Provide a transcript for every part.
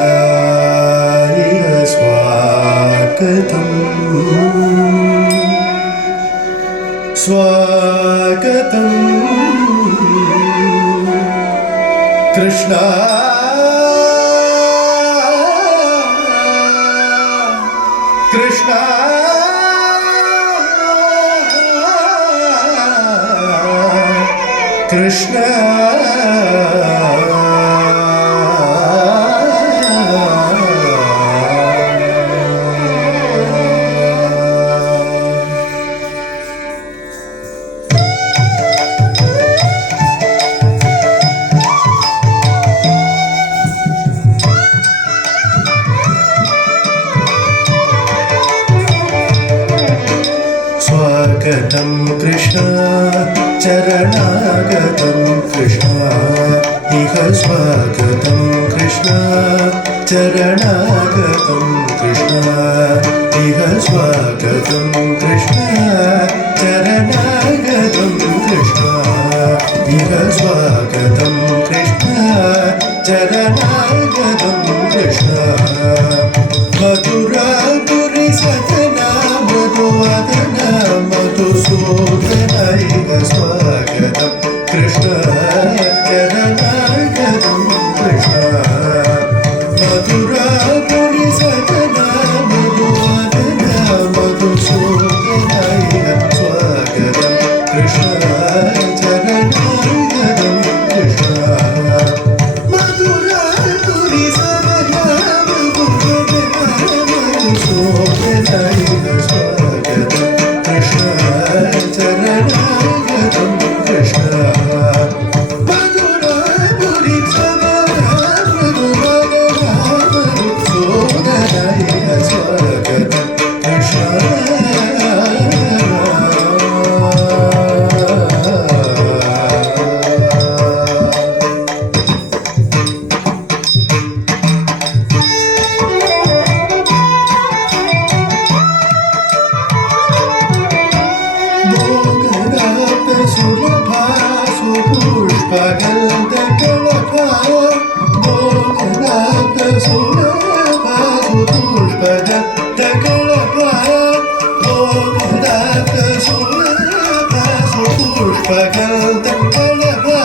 मधुसूदनाय स्वागतम् स्वागतम् कृष्णा कृष्णा कृष्णा स्वागतं कृष्ण चरणागतं कृष्ण इह स्वागतं कृष्ण चरणागतं कृष्ण इह स्वागतं कृष्ण चरणागतं कृष्ण इह स्वागतं कृष्ण चरणागतं कृष्ण मधुरापुरी सजना मधुवदना मधुसूदनाय स्वागतं कृष्ण चरणागतं कृष्ण मधुरापुरी सजना मधुवदना मधुसूदनाय स्वागतं कृष्ण चरणागतं कृष्ण मधुरापुरी सजना मधुवदना मधुसूदनाय स्वागतं कृष्ण चरणागतं कृष्ण मधुरापुरी सजना मधुवदना मधुसूदनाय स्वागतं कृष्ण सुलभा सुपुष्पगन्धकलभा मोहनाथ सुलभा सुपुष्पगन्धकलभा मोहनाथ सुलभा सुपुष्पगन्धकलभा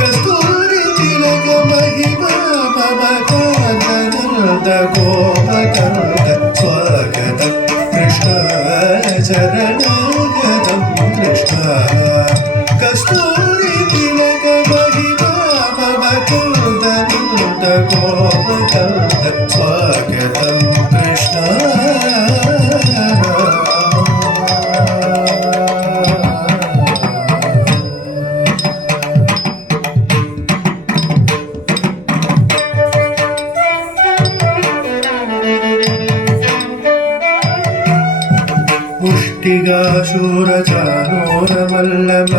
कस्तूरी तिलक महिमा मम काननद गोपकन्द स्वागतं कृष्ण चरणागतं कृष्ण कस्तूरी तिलक महिमा मम कुन्दनन्द गोपकन्द स्वागतं कृष्ण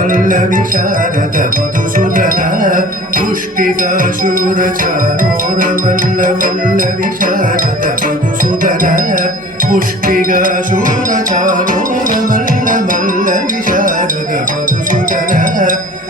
पुष्टिगाशूरचानोरमल्लमल्लविशारद मधुसूदन पुष्टिगाशूरचानोरमल्लमल्लविशारद मधुसूदन पुष्टिगाशूरचानोरमल्लमल्लविशारद मधुसूदन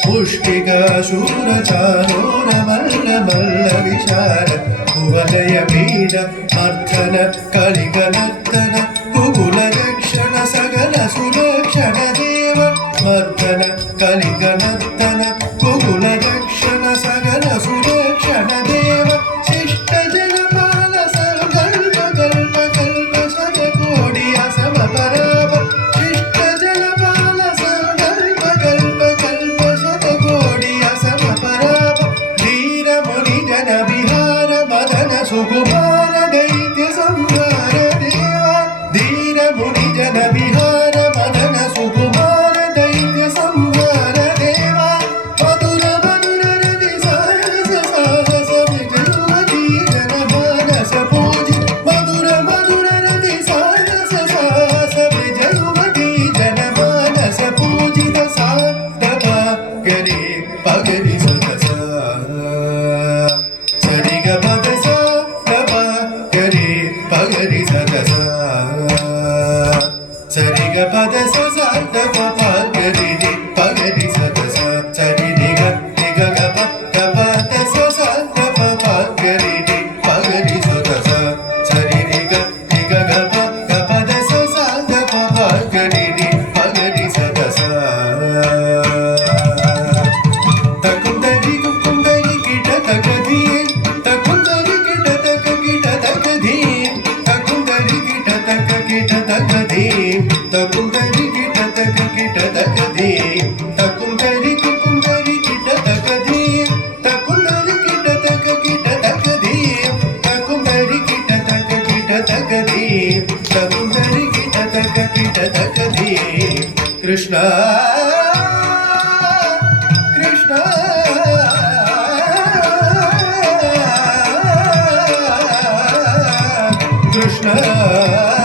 पुष्टिगाशूरचानोरमल्लमल्लविशारद कुवलय पीड मर्दन कलिगनर्दन कुकुल रक्षण सगल सुरक्षण देव मर्दन कलिगनर्दन कुकुल रक्षण सगल सुरक्षण देव शिष्ट जलपाल संकल्प कल्प कल्प शतकोटि असम पराम शिष्ट जलपाल संकल्प कल्प कल्प शतकोटि असम पराम वीर मुनि जन विहार मदन सुकुमार दैत्य संहार देवा धीर मुनि जन विहार मदन सुकुमार दैत्य संहार देवा मधुर मधुर रति साहस साहस विजयुवती जन मानस पूजि मधुर मधुर रति साहस साहस विजयुवती जन मानस पूजित सा दपा गरे पगरि सदसा सरि ग पद सा दपा गरे पगरि सदसा सरि ग पद सा द प प ग रि रि प ग रि स द स सरि रि ग ग प ग प కృష్ణ కృష్ణ కృష్ణ